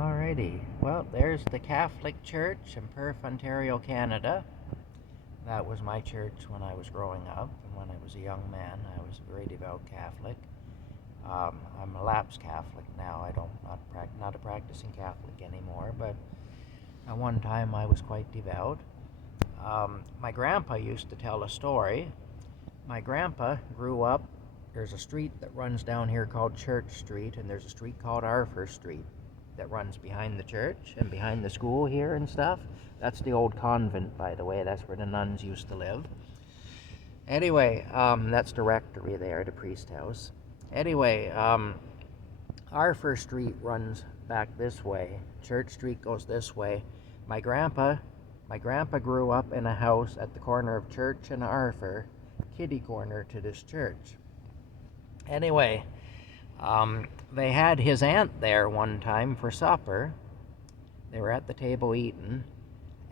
Alrighty, well, there's the Catholic Church in Perth, Ontario, Canada. That was my church when I was growing up, and when I was a young man, I was a very devout Catholic. I'm a lapsed Catholic now. Not a practicing Catholic anymore, but at one time I was quite devout. My grandpa used to tell a story. My grandpa grew up. There's a street that runs down here called Church Street, and there's a street called Arthur Street that runs behind the church and behind the school here and stuff. That's the old convent, by the way. That's where the nuns used to live. Anyway, that's the rectory there, the priest house. Anyway, Arthur Street runs back this way. Church Street goes this way. My grandpa grew up in a house at the corner of Church and Arthur, kitty corner to this church. Anyway, they had his aunt there one time for supper. They were at the table eating,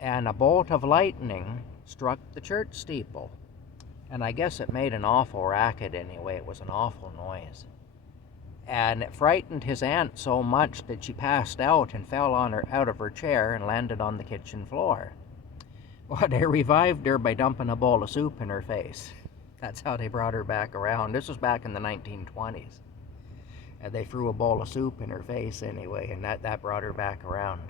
and a bolt of lightning struck the church steeple. And I guess it made an awful racket anyway. It was an awful noise. And it frightened his aunt so much that she passed out and fell out of her chair and landed on the kitchen floor. Well, they revived her by dumping a bowl of soup in her face. That's how they brought her back around. This was back in the 1920s. And they threw a bowl of soup in her face anyway, and that brought her back around.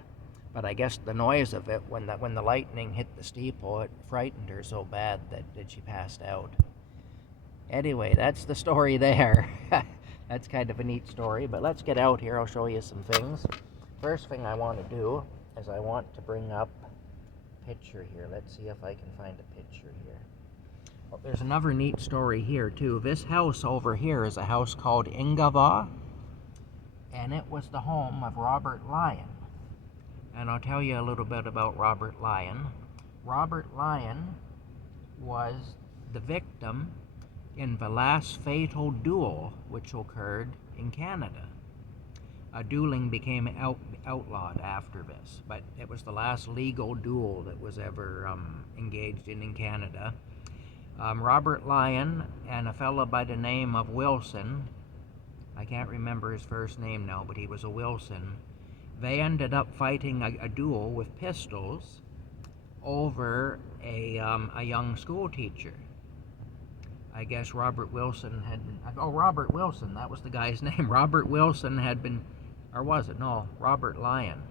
But I guess the noise of it, when the lightning hit the steeple, it frightened her so bad that she passed out. Anyway, that's the story there. That's kind of a neat story, but let's get out here. I'll show you some things. First thing I want to do is I want to bring up a picture here. Let's see if I can find a picture here. Well, there's another neat story here too. This house over here is a house called Ingava, and it was the home of Robert Lyon. And I'll tell you a little bit about Robert Lyon. Robert Lyon was the victim in the last fatal duel which occurred in Canada. Dueling became outlawed after this, but it was the last legal duel that was ever engaged in Canada. Robert Lyon and a fellow by the name of Wilson, I can't remember his first name now, but he was a Wilson. They ended up fighting a duel with pistols over a young school teacher. I guess Robert Wilson had been, Robert Wilson, that was the guy's name. Robert Wilson had been, or was it? No, Robert Lyon.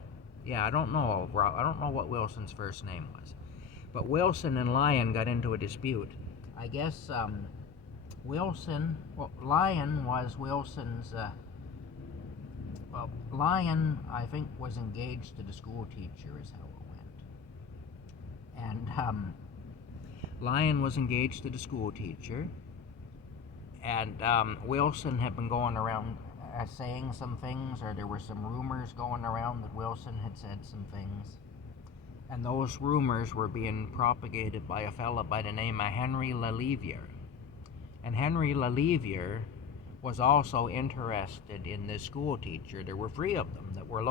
Yeah, I don't know what Wilson's first name was. But Wilson and Lyon got into a dispute. I guess Lyon was Wilson's, Lyon, I think, was engaged to the school teacher is how it went. And Lyon was engaged to the school teacher, and Wilson had been going around saying some things, or there were some rumors going around that Wilson had said some things. And those rumors were being propagated by a fella by the name of Henry Lelivier. And Henry Lelivier was also interested in this school teacher. There were three of them that were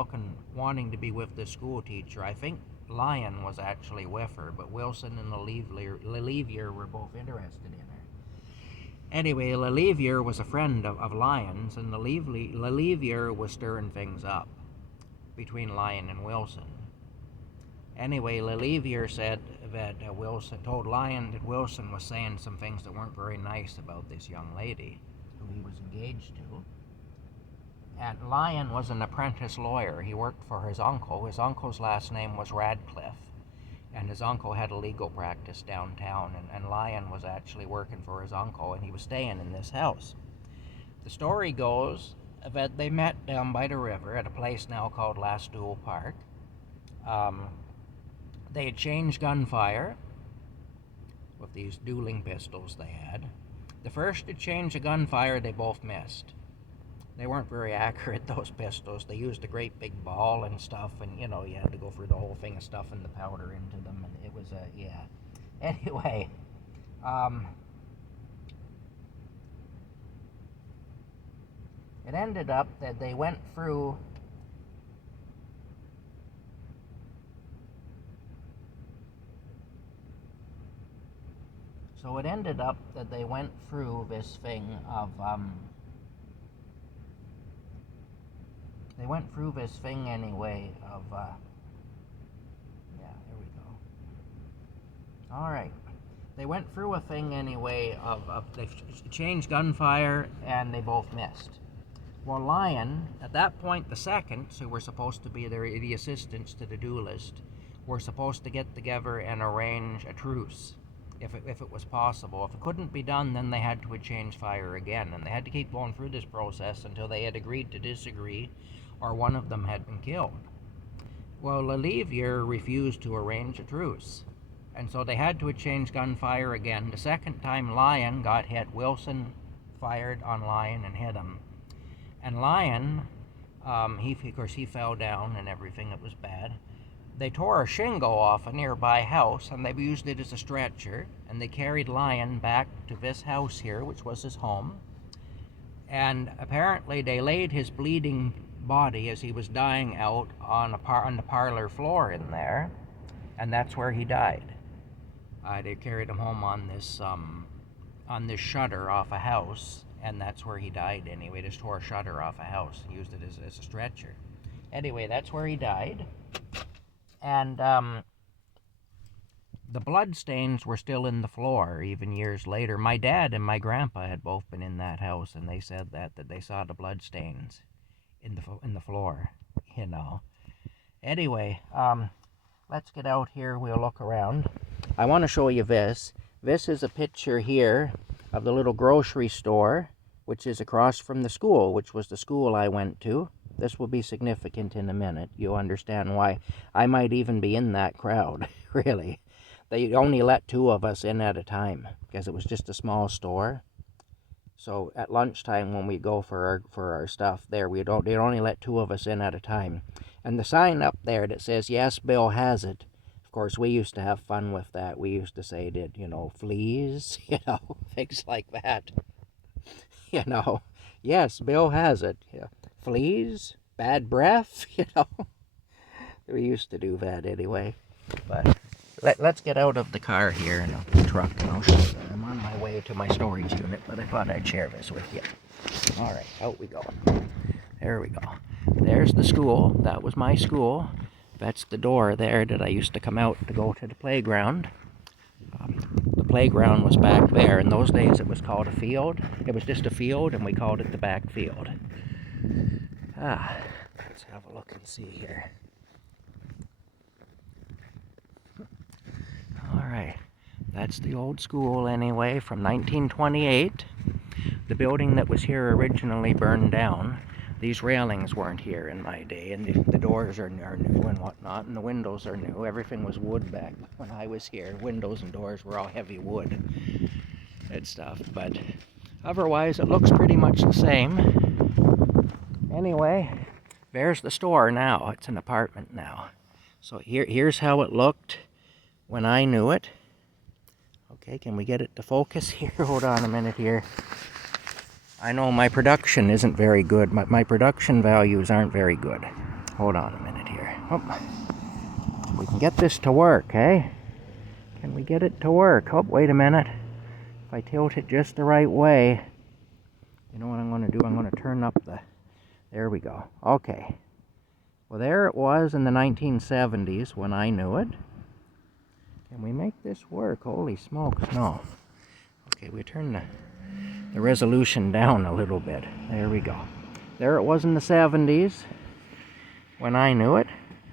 wanting to be with this school teacher. I think Lyon was actually with her, but Wilson and Lelivier were both interested in her. Anyway, Lelivier was a friend of Lyon's, and Lelivier was stirring things up between Lyon and Wilson. Anyway, Lelivier said that Wilson told Lyon that Wilson was saying some things that weren't very nice about this young lady who he was engaged to. And Lyon was an apprentice lawyer. He worked for his uncle. His uncle's last name was Radcliffe, and his uncle had a legal practice downtown, and Lyon was actually working for his uncle, and he was staying in this house. The story goes that they met down by the river at a place now called Lastoule Park. They had changed gunfire with these dueling pistols they had. The first to change the gunfire, they both missed. They weren't very accurate, those pistols. They used a great big ball and stuff, and you had to go through the whole thing of stuffing the powder into them, and it was yeah. Anyway, it ended up that they went through this thing of they went through this thing anyway of, yeah, there we go. All right. They went through a thing anyway of they changed gunfire and they both missed. Well, Lyon, at that point, the seconds, who were supposed to be the assistants to the duelist, were supposed to get together and arrange a truce, if it was possible. If it couldn't be done, then they had to change fire again, and they had to keep going through this process until they had agreed to disagree, or one of them had been killed. Well, Lelivier refused to arrange a truce, and so they had to change gunfire again. The second time, Lyon got hit. Wilson fired on Lyon and hit him. And Lyon, of course, he fell down and everything. It was bad. They tore a shingle off a nearby house, and they used it as a stretcher, and they carried Lyon back to this house here, which was his home. And apparently they laid his bleeding body as he was dying out on the parlor floor in there, and that's where he died. They carried him home on this shutter off a house, and that's where he died anyway. Just tore a shutter off a house, used it as a stretcher. Anyway, that's where he died. And the blood stains were still in the floor even years later. My dad and my grandpa had both been in that house, and they said that they saw the blood stains in the floor, you know. Anyway, let's get out here. We'll look around. I want to show you this. This is a picture here of the little grocery store, which is across from the school, which was the school I went to. This will be significant in a minute. You'll understand why I might even be in that crowd, really. They only let 2 of us in at a time because it was just a small store. So at lunchtime when we go for our stuff there, they'd only let 2 of us in at a time. And the sign up there that says, "Yes, Bill has it." Of course, we used to have fun with that. We used to say, fleas, things like that. Yes, Bill has it. Yeah. Fleas, bad breath, We used to do that anyway. But let's get out of the car here and the truck, and I'll show you. I'm on my way to my storage unit, but I thought I'd share this with you. All right, out we go. There we go. There's the school. That was my school. That's the door there that I used to come out to go to the playground. The playground was back there. In those days, it was called a field. It was just a field, and we called it the back field. Let's have a look and see here. All right, that's the old school anyway, from 1928. The building that was here originally burned down. These railings weren't here in my day, and the doors are new and whatnot, and the windows are new. Everything was wood back when I was here. Windows and doors were all heavy wood and stuff, but otherwise it looks pretty much the same. Anyway, there's the store now. It's an apartment now. So here's how it looked when I knew it. Okay, can we get it to focus here? Hold on a minute here. I know my production isn't very good. My production values aren't very good. Hold on a minute here. Oh, we can get this to work, eh? Can we get it to work? Oh, wait a minute. If I tilt it just the right way, you know what I'm going to do? I'm going to turn up the... There we go. Okay. Well, there it was in the 1970s when I knew it. Can we make this work? Holy smokes, no. Okay, we turn the resolution down a little bit. There we go. There it was in the 70s when I knew it.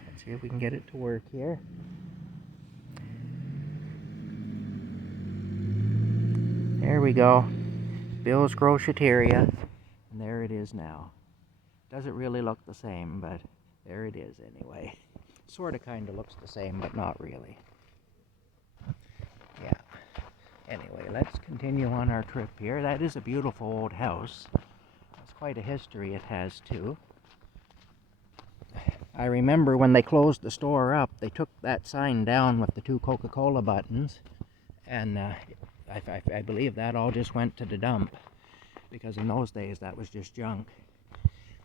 Let's see if we can get it to work here. There we go. Bill's Groceteria. And there it is now. Doesn't really look the same, but there it is anyway. Sort of kind of looks the same, but not really. Yeah. Anyway, let's continue on our trip here. That is a beautiful old house. It's quite a history it has, too. I remember when they closed the store up, they took that sign down with the 2 Coca-Cola buttons, and I believe that all just went to the dump, because in those days that was just junk.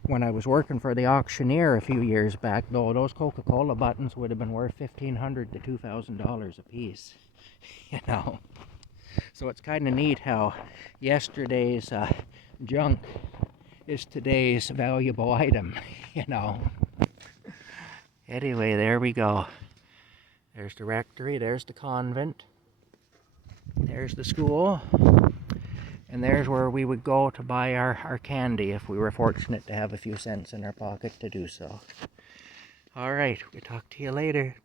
When I was working for the auctioneer a few years back, though, those Coca-Cola buttons would have been worth $1,500 to $2,000 a piece, So it's kind of neat how yesterday's junk is today's valuable item, you know. Anyway, there we go. There's the rectory, there's the convent, there's the school, and there's where we would go to buy our candy if we were fortunate to have a few cents in our pocket to do so. All right, we'll talk to you later.